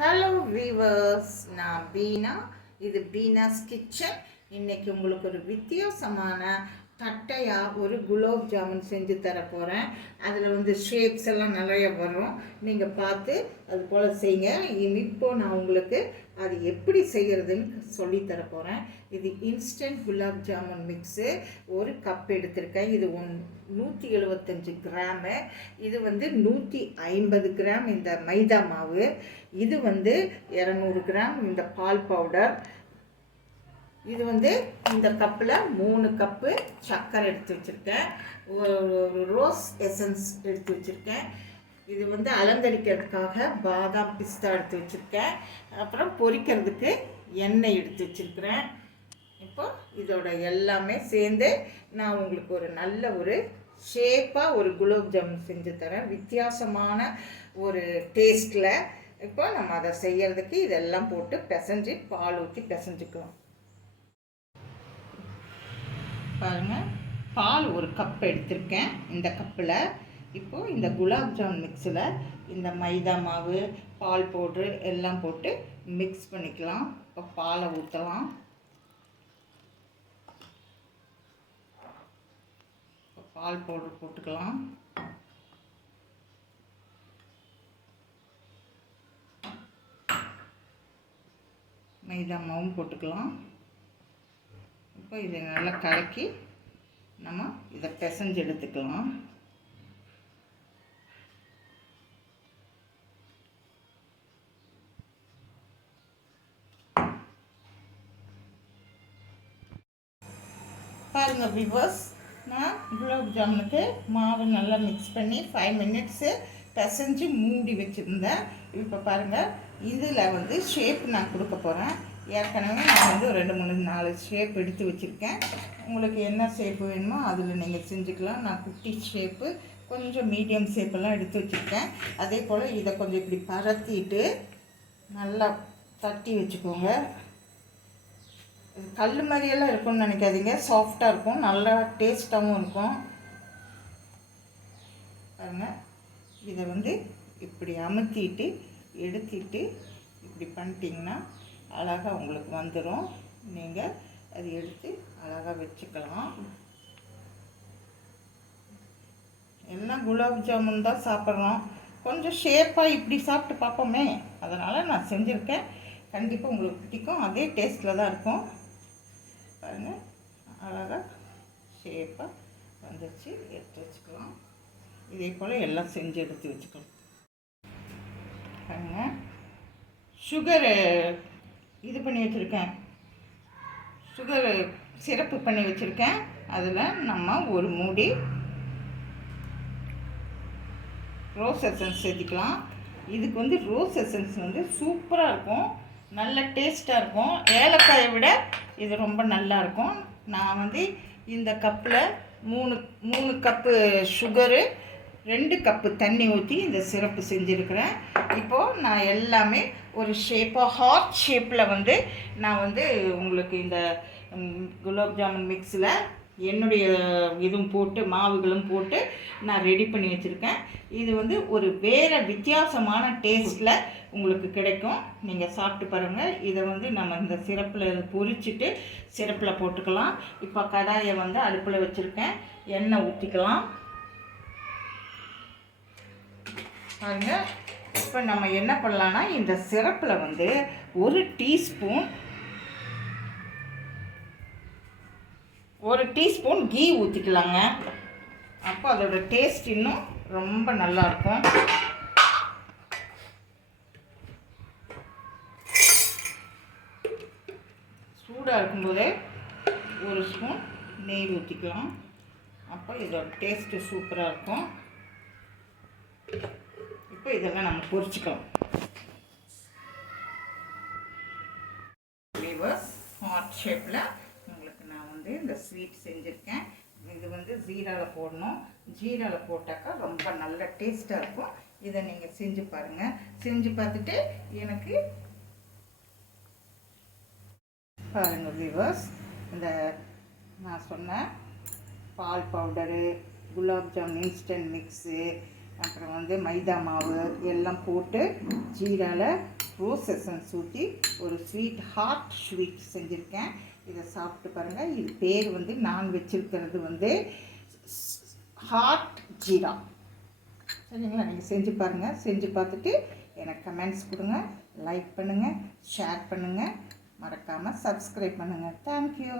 Hello viewers, நான் பீனா. இது பீனாஸ் kitchen. இன்னைக்கு உங்களுக்கு ஒரு வித்தியாசமான தட்டையாக ஒரு குலோப் ஜாமுன் செஞ்சு தர போகிறேன். அதில் ஷேப்ஸ் எல்லாம் நிறைய வரும். நீங்கள் பார்த்து அது போல் செய்யுங்க. இப்போ நான் உங்களுக்கு அது எப்படி செய்கிறதுன்னு சொல்லித்தர போகிறேன். இது இன்ஸ்டன்ட் குலாப் ஜாமுன் மிக்ஸு. ஒரு கப் எடுத்திருக்கேன். இது 175 கிராமு. இது 150 கிராம் இந்த மைதா மாவு. இது 200 கிராம் இந்த பால் பவுடர். இது இந்த கப்பில் 3 கப்பு சர்க்கரை எடுத்து வச்சுருக்கேன். ஒரு ரோஸ் எசன்ஸ் எடுத்து வச்சுருக்கேன். இது அலங்கரிக்கிறதுக்காக பாதாம் பிஸ்தா எடுத்து வச்சுருக்கேன். அப்புறம் பொரிக்கிறதுக்கு எண்ணெய் எடுத்து வச்சுருக்கிறேன். இப்போ இதோட எல்லாமே சேர்ந்து நான் உங்களுக்கு ஒரு நல்ல ஒரு ஷேப்பாக ஒரு குலோப் ஜாமுன் செஞ்சு தரேன், வித்தியாசமான ஒரு டேஸ்ட்டில். இப்போ நம்ம அதை செய்யறதுக்கு இதெல்லாம் போட்டு பிசைஞ்சு பால் ஊற்றி பிசைஞ்சுக்கலாம். பாருங்கள், பால் ஒரு கப் எடுத்திருக்கேன் இந்த கப்பில். இப்போது இந்த குலாப் ஜாமுன் மிக்ஸில் இந்த மைதா மாவு, பால் பவுட்ரு எல்லாம் போட்டு மிக்ஸ் பண்ணிக்கலாம். இப்போ பாலை ஊற்றலாம். பால் பவுடர் போட்டுக்கலாம். மைதா மாவும் போட்டுக்கலாம். இப்போ இதை நல்லா கலக்கி நம்ம இதை பிசைஞ்சு எடுத்துக்கலாம். பாருங்கள் வியூவர்ஸ், நான் குலாப் ஜாமுனுக்கு மாவு நல்லா மிக்ஸ் பண்ணி 5 மினிட்ஸு பிசைஞ்சு மூடி வச்சுருந்தேன். இப்போ பாருங்கள், இதில் ஷேப் நான் கொடுக்க போகிறேன். ஏற்கனவே நான் 2, 3, 4 ஷேப் எடுத்து வச்சுருக்கேன். உங்களுக்கு என்ன ஷேப்பு வேணுமோ அதில் நீங்கள் செஞ்சுக்கலாம். நான் குட்டி ஷேப்பு, கொஞ்சம் மீடியம் ஷேப்பெல்லாம் எடுத்து வச்சுருக்கேன். அதே போல் இதை கொஞ்சம் இப்படி பரத்திட்டு நல்லா தட்டி வச்சுக்கோங்க. கல் மாதிரியெல்லாம் இருக்கும்னு நினைக்காதீங்க, சாஃப்டாக இருக்கும், நல்லா டேஸ்ட்டாகவும் இருக்கும். பாருங்கள், இதை இப்படி அமுத்திட்டு எடுத்துட்டு இப்படி பண்ணிட்டீங்கன்னா அழகாக உங்களுக்கு வந்துடும். நீங்கள் அது எடுத்து அழகாக வச்சுக்கலாம். எல்லாம் குலாப் ஜாமுன் தான் சாப்பிட்றோம், கொஞ்சம் ஷேப்பாக இப்படி சாப்பிட்டு பார்ப்போமே, அதனால் நான் செஞ்சுருக்கேன். கண்டிப்பாக உங்களுக்கு பிடிக்கும், அதே டேஸ்ட்டில் தான் இருக்கும். பாருங்கள், அழகாக ஷேப்பாக வந்துச்சு. எடுத்து வச்சுக்கலாம். இதே போல் எல்லாம் செஞ்சு எடுத்து வச்சுக்கலாம். பாருங்கள், சுகரு இது பண்ணி வச்சுருக்கேன், சுகர் சிரப்பு பண்ணி வச்சுருக்கேன். அதில் நம்ம ஒரு மூடி ரோஸ் எசன்ஸ் சேர்த்திக்கலாம். இதுக்கு ரோஸ் எசன்ஸ் சூப்பராக இருக்கும், நல்ல டேஸ்ட்டாக இருக்கும். ஏலக்காயை விட இது ரொம்ப நல்லாயிருக்கும். நான் இந்த கப்பில் 3 கப்பு சுகரு, 2 கப்பு தண்ணி ஊற்றி இந்த சிரப்பு செஞ்சுருக்கிறேன். இப்போது நான் எல்லாமே ஒரு ஷேப்பாக ஹார்ட் ஷேப்பில் நான் உங்களுக்கு இந்த குலாப் ஜாமுன் மிக்ஸில் என்னுடைய இதுவும் போட்டு மாவுகளும் போட்டு நான் ரெடி பண்ணி வச்சுருக்கேன். இது ஒரு வேறு வித்தியாசமான டேஸ்ட்டில் உங்களுக்கு கிடைக்கும். நீங்கள் சாப்பிட்டு பாருங்கள். இதை நம்ம இந்த சிரப்பில் பொரிச்சிட்டு சிரப்பில் போட்டுக்கலாம். இப்போ கடாயை அடுப்பில் வச்சுருக்கேன். எண்ணெய் ஊற்றிக்கலாம். பாருங்கள், இப்போ நம்ம என்ன பண்ணலான்னா, இந்த சிரப்பில் ஒரு டீஸ்பூன் கீ ஊற்றிக்கலாங்க. அப்போ அதோட டேஸ்ட் இன்னும் ரொம்ப நல்லாயிருக்கும். சூடாக இருக்கும்போதே ஒரு ஸ்பூன் நெய் ஊற்றிக்கலாம். அப்போ இதோட டேஸ்ட்டு சூப்பராக இருக்கும். இப்போ இதெல்லாம் நம்ம பொரிச்சுக்கலாம். ஃப்ளேவர்ஸ் ஹார்ட் ஷேப்பில் உங்களுக்கு நான் இந்த ஸ்வீட் செஞ்சுருக்கேன். இது ஜீராவில் போடணும். ஜீராவில் போட்டாக்கா ரொம்ப நல்ல டேஸ்ட்டாக இருக்கும். இதை நீங்கள் செஞ்சு பாருங்கள். செஞ்சு பார்த்துட்டு எனக்கு பாருங்கள் வியூவர்ஸ், இந்த நான் சொன்ன பால் powder, gulab jamun instant mix, அப்புறம் மைதா மாவு எல்லாம் போட்டு ஜீராவில் ரோஸ் எசன்ஸ் ஊற்றி ஒரு ஸ்வீட் ஹார்ட் ஸ்வீட் செஞ்சுருக்கேன். இதை சாப்பிட்டு பாருங்கள். இது பேர் வந்து நான் வச்சுருக்கிறது வந்து ஹார்ட் ஜீரா. சரிங்களா? நீங்கள் செஞ்சு பாருங்கள். செஞ்சு பார்த்துட்டு எனக்கு கமெண்ட்ஸ் கொடுங்க, லைக் பண்ணுங்கள், ஷேர் பண்ணுங்கள், மறக்காமல் சப்ஸ்கிரைப் பண்ணுங்கள். தேங்க்யூ.